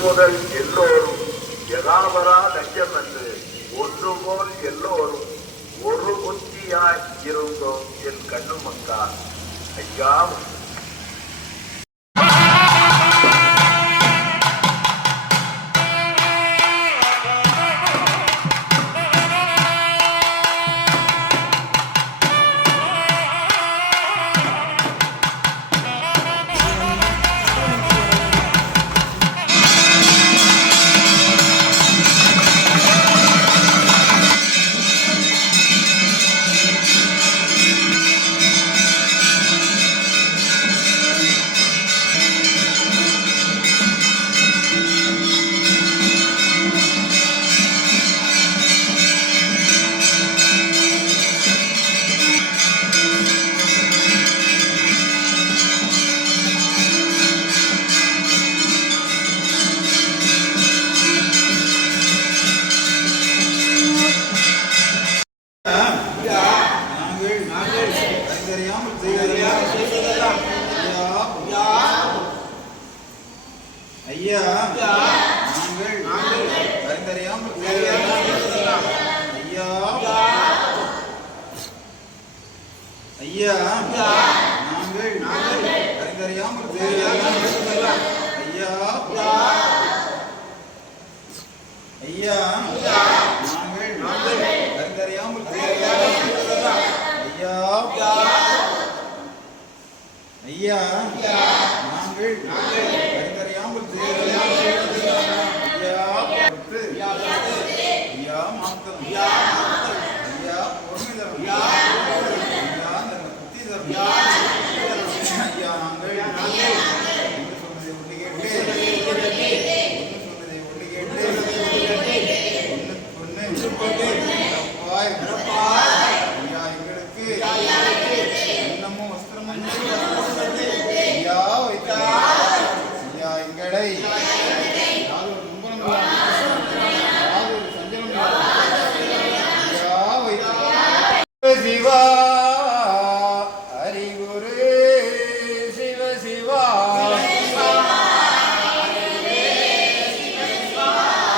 முதல் எல்லோரும் யதாவரா லட்சம் என்று ஒன்று போல் எல்லோரும் ஒரு புத்தியாய் இருந்தோம் என் கண்ணு மக்கா. ஐயா ஐயா நாங்கள் அறிந்தறியாமல் ஐயா ஐயா நாங்கள் அறிந்தறியாமல் ஐயா ஐயா நாங்கள் அறிந்தறியாமல் ஐயா ஐயா நாங்கள் அறிந்தறியாமல் ஐயா மாத்தம் ஐயா பொறுமை ஐயா புத்தி ஐயா நாங்கள் சொன்னதை ஒன்று கேட்டு ஐயா எங்களுக்கு இன்னமும் வஸ்திரமும் ஐயா வைத்த ஐயா எங்களை சிவா அறிகுரு சிவ சிவா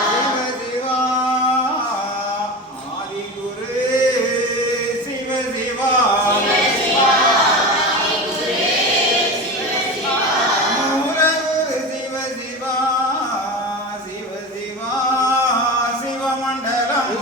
சிவ சிவா ஆதிகுரு சிவ சிவா மூலகுரு சிவ சிவா சிவ சிவா சிவமண்டலம்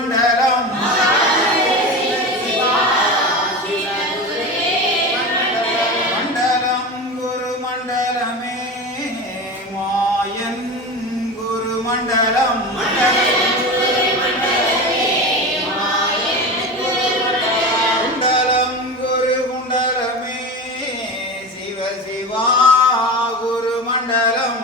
மண்டலம் மண்டலம் குரு மண்டலமே மாயன் குரு மண்டலம் குண்டலம் குரு குண்டலமே சிவ சிவா குரு மண்டலம்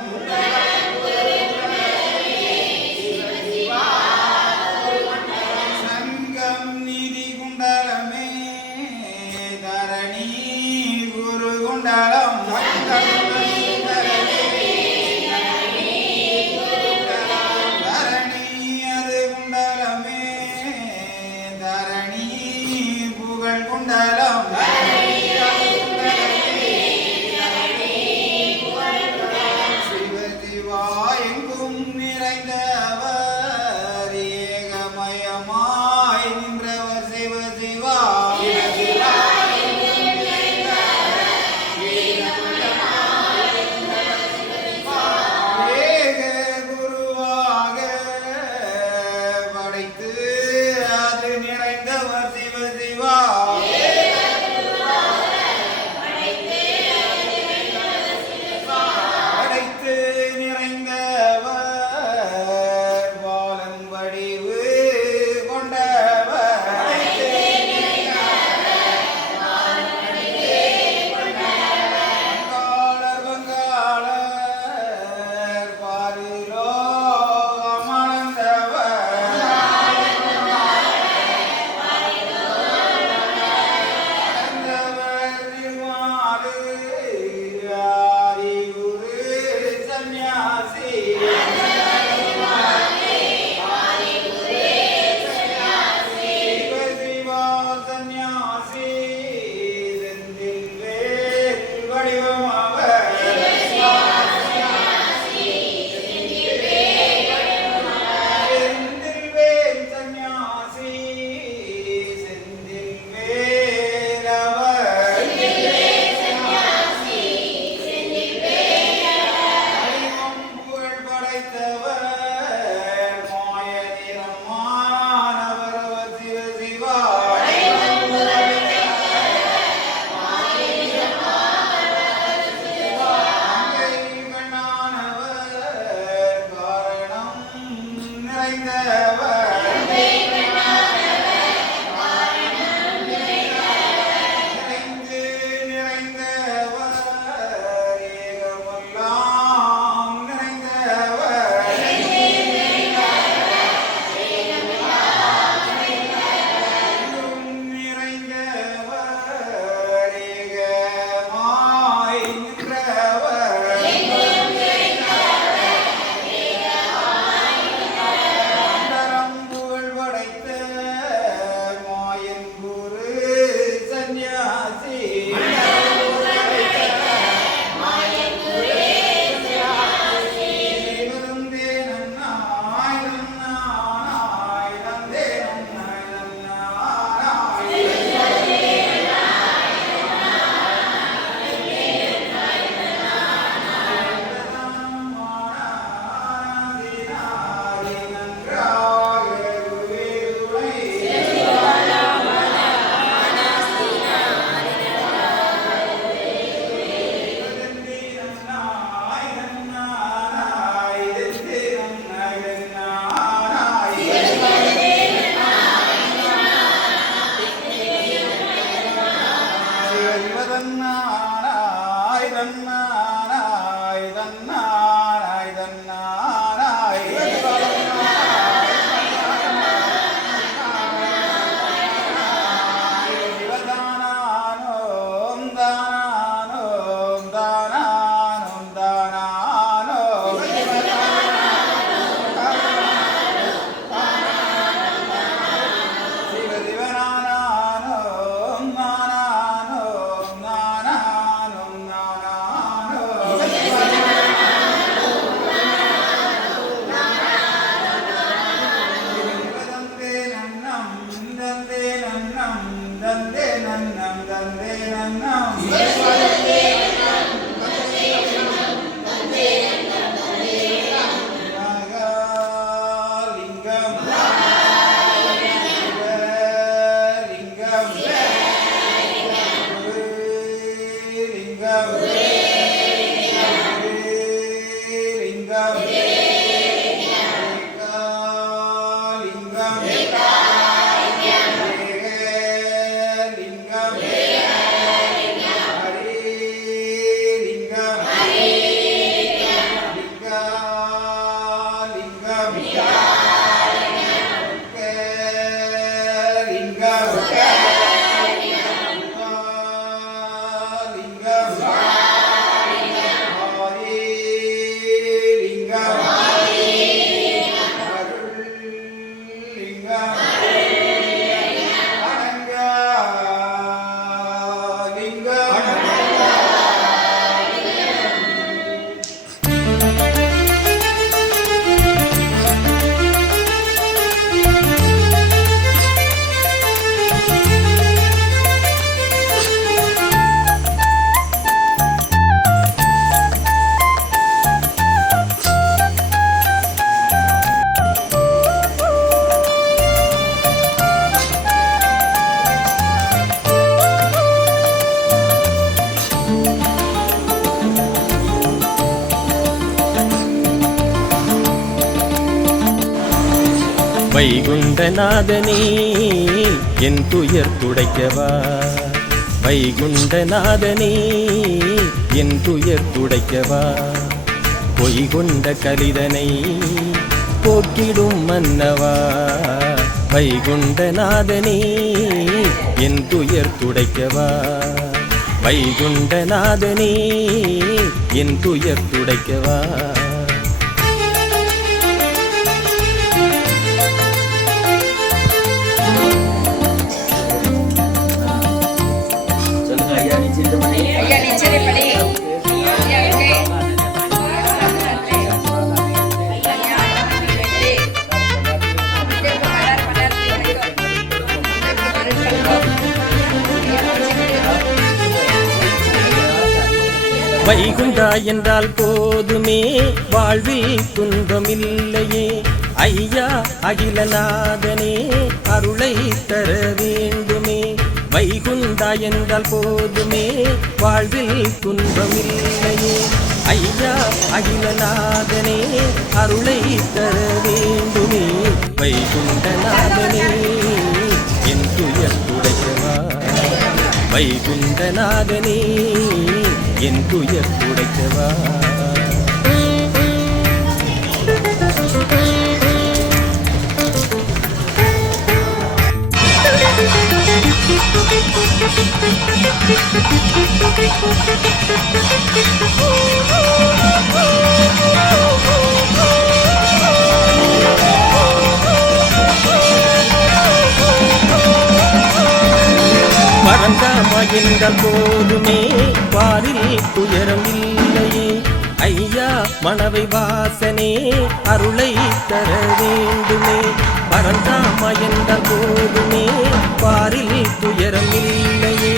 வைகுண்டநாதனே என் துயர் துடைக்கவா, வைகுண்டநாதனே என் துயர் துடைக்கவா, பொய் கொண்ட கலிதனை போக்கிடும் மன்னவா, வைகுண்டநாதனே என் துயர் துடைக்கவா, வைகுண்டநாதனே என் துயர் துடைக்கவா. வைகுண்டா என்றால் போதுமே வாழ்வில் துன்பமில்லையே, ஐயா அகிலநாதனே அருளை தர வேண்டுமே. வைகுண்டா என்றால் போதுமே வாழ்வில் துன்பமில்லையே, ஐயா அகிலநாதனே அருளை தர வேண்டுமே. வைகுண்டநாதனே என் துயர் துடைக்கவா, வைகுண்டநாதனே என் துயர் துடைக்கவா. பரந்தாமா என்றால் போதுமே பாரில் துயரம் இல்லையே, ஐயா மணவை வாசனே அருளை தர வேண்டுமே. பரந்தாமா என்றால் போதுமே பாரில் துயரம் இல்லையே,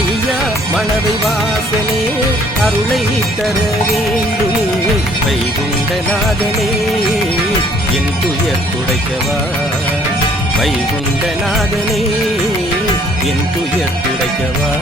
ஐயா மணவை வாசனே அருளை தர வேண்டுமே. வைகுண்டநாதனே என் துயர் துடைக்கவா, வைகுண்டநாதனே என் துயர் துடைக்கவா.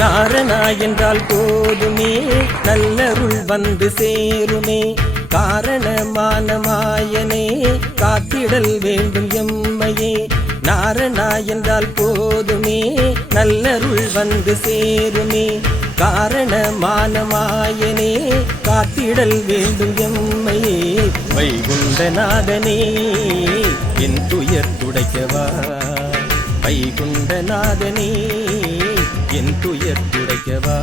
நாரணா என்றால் போதுமே நல்லருள் வந்து சேருமே, காரணமான மாயனே காத்திடல் வேண்டும் எம்மையே. நாரணா என்றால் போதுமே நல்லருள் வந்து சேருமே, காரணமான மாயனே காத்திடல் வேண்டும் எம்மையே. வைகுண்டநாதனே என் துயர் துடைக்கவா, வைகுண்டநாதனே என் துயர் துடைக்கவா.